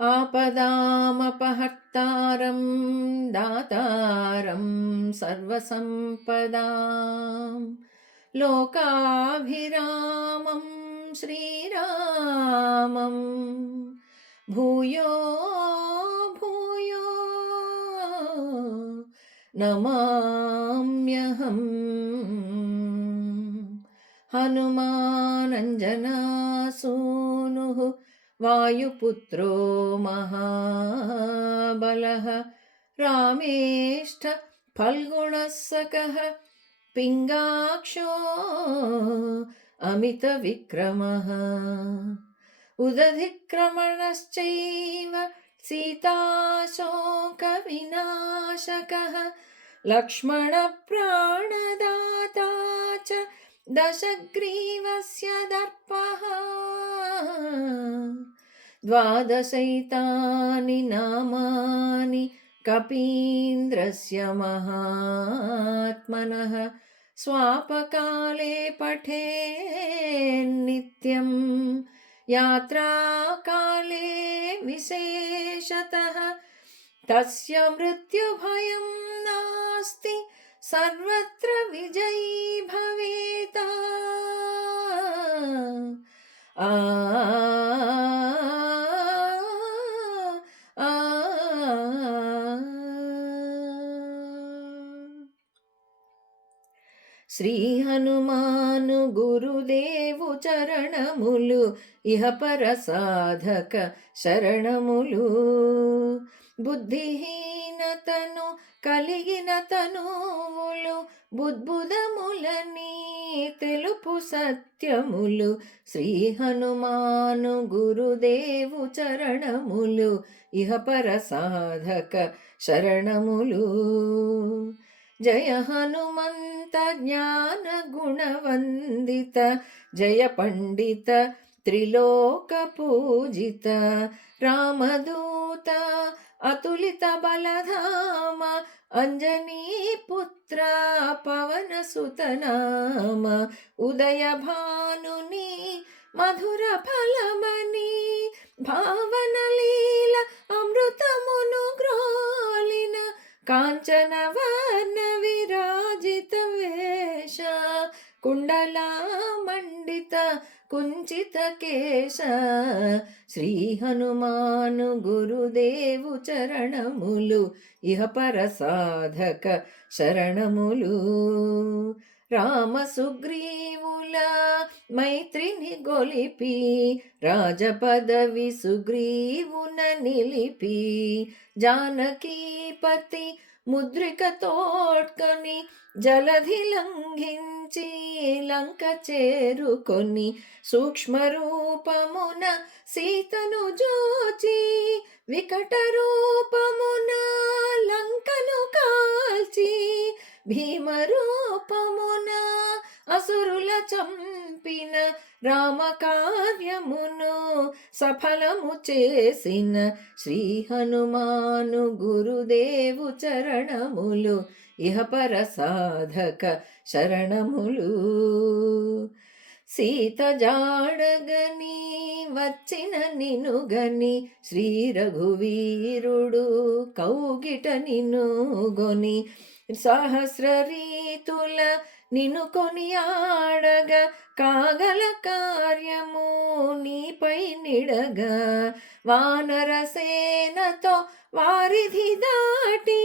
आपदामपहर्तारं दातारं सर्वसम्पदां लोकाभिरामं श्रीरामं भूयो भूयो नमाम्यहम्। हनुमानञ्जनासूनुः वायुपुत्रो महाबलः रामेष्ठ फल्गुणः सकः पिङ्गाक्षो अमितविक्रमः उदधिक्रमणश्चैव सीताशोकविनाशकः लक्ष्मणप्राणदाता च दशग्रीवस्य दर्पः द्वादशैतानि नामानि कपीन्द्रस्य महात्मनः स्वापकाले पठेन्नित्यं यात्राकाले विशेषतः तस्य मृत्युभयं नास्ति सर्वत्र विजयी भवेत्। आ శ్రీ హనుమాను గురుదేవు చరణములు ఇహపర సాధక శరణములు బుద్ధిహీనతను కలిగిన తనువులు బుద్బుదములని తెలుపు సత్యములు శ్రీ హనుమాను గురుదేవు చరణములు ఇహపర సాధక శరణములు జయ హనుమంత జ్ఞాన గుణవందిత జయ పండిత త్రిలోక పూజిత రామదూత అతులిత బలధామ అంజనీ పుత్ర పవన సుతనామ ఉదయ భానుని మధుర ఫలమని భావన లీల అమృతమును గ్రోలిన కాంచన వర్ణ విరాజిత వేష కుండలా మండిత కుంచిత కేశ శ్రీ హనుమాను గురుదేవు చరణములు ఇహపర సాధక శరణములు రామ సుగ్రీవుల మైత్రిని గొలిపి రాజపదవి సుగ్రీవున నిలిపి జానకీపతి ముద్రిక తోడ్కొని జలధి లంఘించి లంక చేరుకొని సూక్ష్మ రూపమున సీతను జోచి వికట రూపమున లంకను కాల్చి భీమ రూపమున అసురుల చంపిన రామ కార్యమును సఫలము చేసిన శ్రీ హనుమాను గురుదేవు చరణములు ఇహపర సాధక శరణములు సీత జాడగని వచ్చిన నినుగని శ్రీ రఘువీరుడు కౌగిట నినుగొని సహస్ర రీతుల నిన్ను కొని ఆడగ కాగల కార్యము నీపై నిడగా వానరసేనతో వారిధి దాటి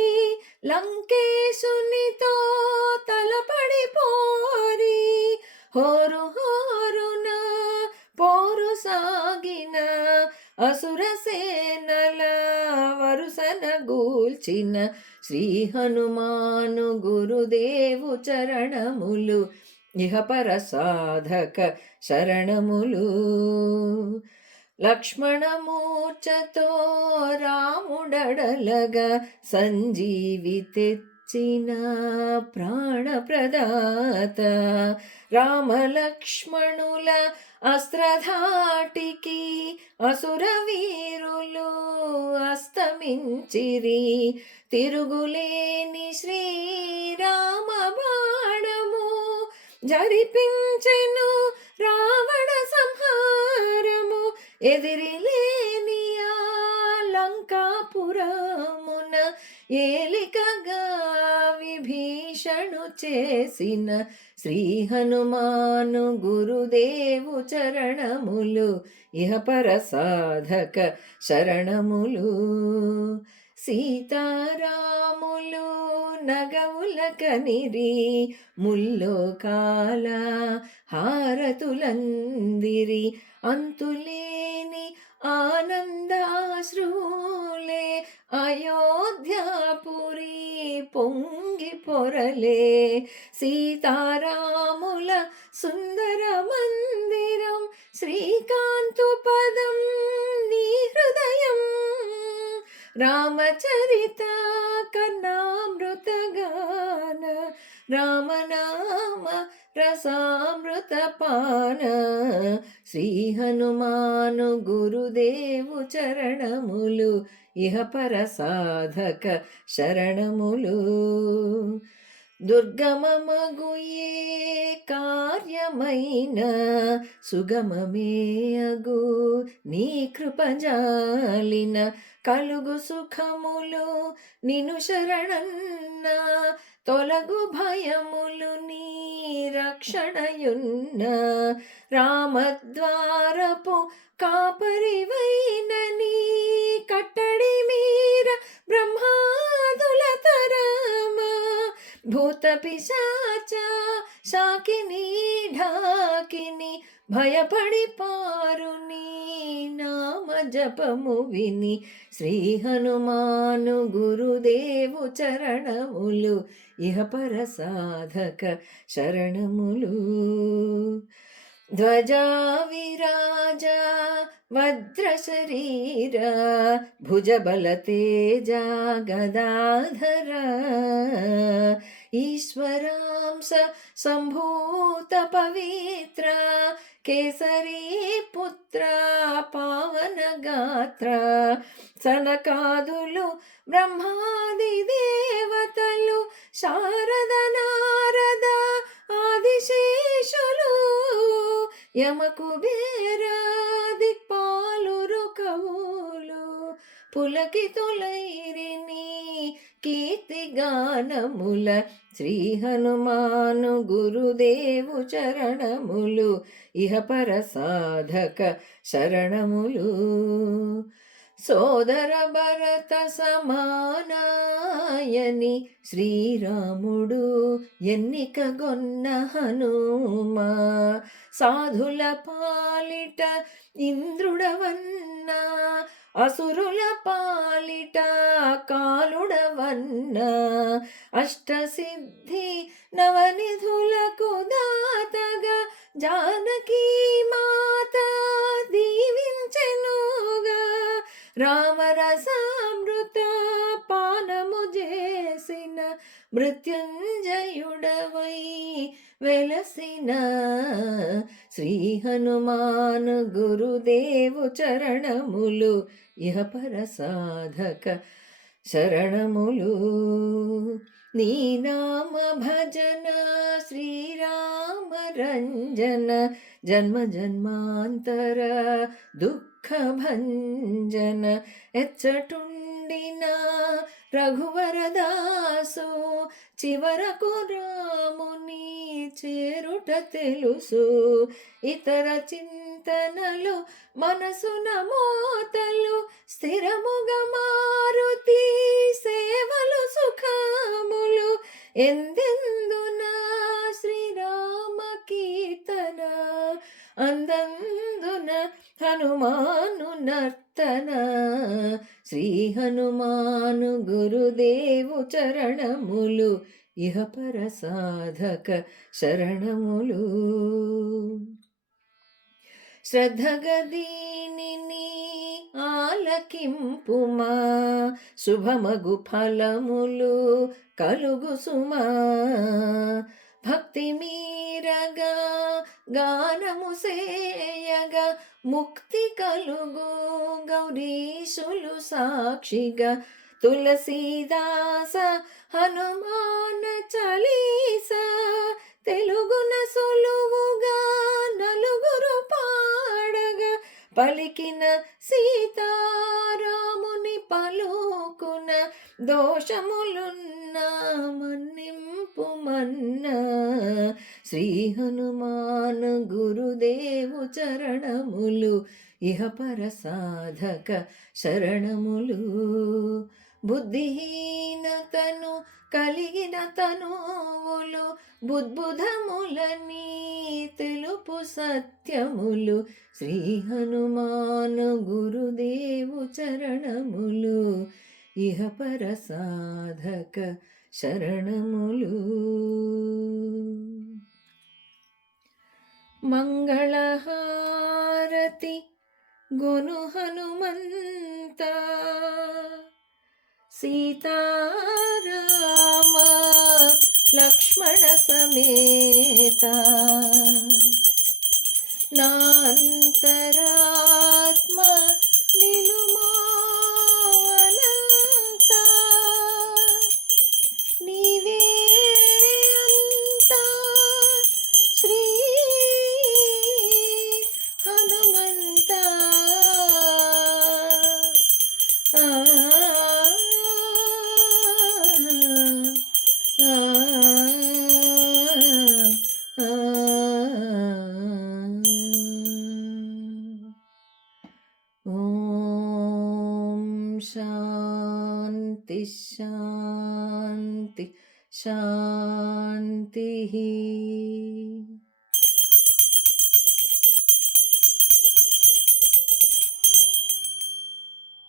లంకేశునితో తలపడి పోరి హోరు హోరున పోరు సాగిన అసుర సేనల వరుసన గూల్చిన శ్రీ హనుమాను గురుదేవు చరణములు ఇహపర సాధక శరణములు లక్ష్మణమూర్ఛతో రాముడడలగా సంజీవి తెచ్చిన ప్రాణప్రదాత రామలక్ష్మణుల అస్త్రధాటికి అసుర వీరులు అస్తమించిరి తిరుగులేని శ్రీరామ బాణము జరిపించెను రావణ సంహారము ఎదిరిలేని ఆ పురమున ఏలికగా విభీషణు చేసిన శ్రీ హనుమాను గురుదేవు చరణములు ఇహపర సాధక శరణములు. సీతారాములు నగవుల కనిరి ముల్లోకాల హారతులందిరి అంతులేని ఆనందాశ్రులే అయోధ్యాపురి పొంగి పొరలే. సీతారాముల సుందర మందిరం శ్రీకాంతు పదం నీ హృదయం. రామచరిత కర్ణామృతగాన రామనామ రసామృతపాన. శ్రీ హనుమాను గురుదేవు చరణములు ఇహపర సాధక శరణములు. దుర్గమమగుయే కార్యమైన సుగమమేయగు నీ కృపజాలిన కలుగు సుఖములు నిను శరణన్న తొలగు భయములు నీ రక్షణయున్న. రామద్వారపు కాపరివైన నీ కట్టడి మీర బ్రహ్మాదుల తరమా. భూత పిశాచ శాకిని ఢాకిని భయపడి పారుని నామ జపము విని. శ్రీ హనుమాను గురుదేవు చరణములు ఇహపర సాధక శరణములు. ధ్వజా విరాజ వజ్ర శరీర భుజబల తేజ గదాధర. ఈశ్వరాంశ సంభూత పవిత్ర కేసరీ పుత్ర పావన గాత్ర. సనకాదులు బ్రహ్మాది దేవతలు శారద నారద ఆదిశేషులు యమకుబేర దిక్పాలురు కవులు పులకితులైరిని కీర్తిగానముల. శ్రీ హనుమాను గురుదేవు చరణములు ఇహపర సాధక శరణములు. సోదర భరత సమానాయని శ్రీరాముడు ఎన్నికగొన్న హనుమా. సాధుల పాలిట ఇంద్రుడవన్నా అసురుల పాలిట కాలుడవన్నా. అష్టసిద్ధి నవనిధులకు దాతగా జానకీ మాత దీవించెనుగా. రామరసామృత పానము చేసిన మృత్యుంజయుడవై వెలసిన. శ్రీ హనుమాను గురుదేవు చరణములు ఇహపర సాధక శరణములు. నీ నామ భజన శ్రీరామ రంజన జన్మ జన్మాంతర దుఃఖ భంజన. ఎచ్చటుండిన రఘువరదాసు చివరకు రాముని చేరుట తెలుసు. ఇతర చింతనలు మనసున మోతలు స్థిరముగా మారుతి సేవలు సుఖములు. ఎందెందున శ్రీరామ కీర్తన అందందున హనుమాను నర్తన. శ్రీ హనుమాను గురుదేవు చరణములు ఇహపర సాధక శరణములు. శ్రద్ధగా దీనిని ఆలకింపుమా శుభమగు ఫలములు కలుగు సుమా. భక్తి మీరగా గానము సేయగా ముక్తి కలుగు గౌరీశులు సాక్షిగా. తులసీదాస హనుమాన చాలీస తెలుగున సులువుగా నలుగురు పాడగా. పలికిన సీతారాముని పలుకున దోషములున్న మన్నింపు మన్నా. శ్రీ హనుమాన్ గురుదేవు చరణములు ఇహపర సాధక శరణములు. బుద్ధిహీనతను కలిగిన తనువులు బుద్బుధములని తెలుపు సత్యములు. శ్రీ హనుమాన్ గురుదేవు చరణములు ఇహపర సాధక శరణములు. మంగళహారతి గొను హనుమంత సీతారామ లక్ష్మణ సమేత. నా అంతరాత్మ నిలుమానంత నీవే అంతా శ్రీ హనుమంత. ఆ ఆ ఆ ఓం శాంతి శాంతి శాంతి.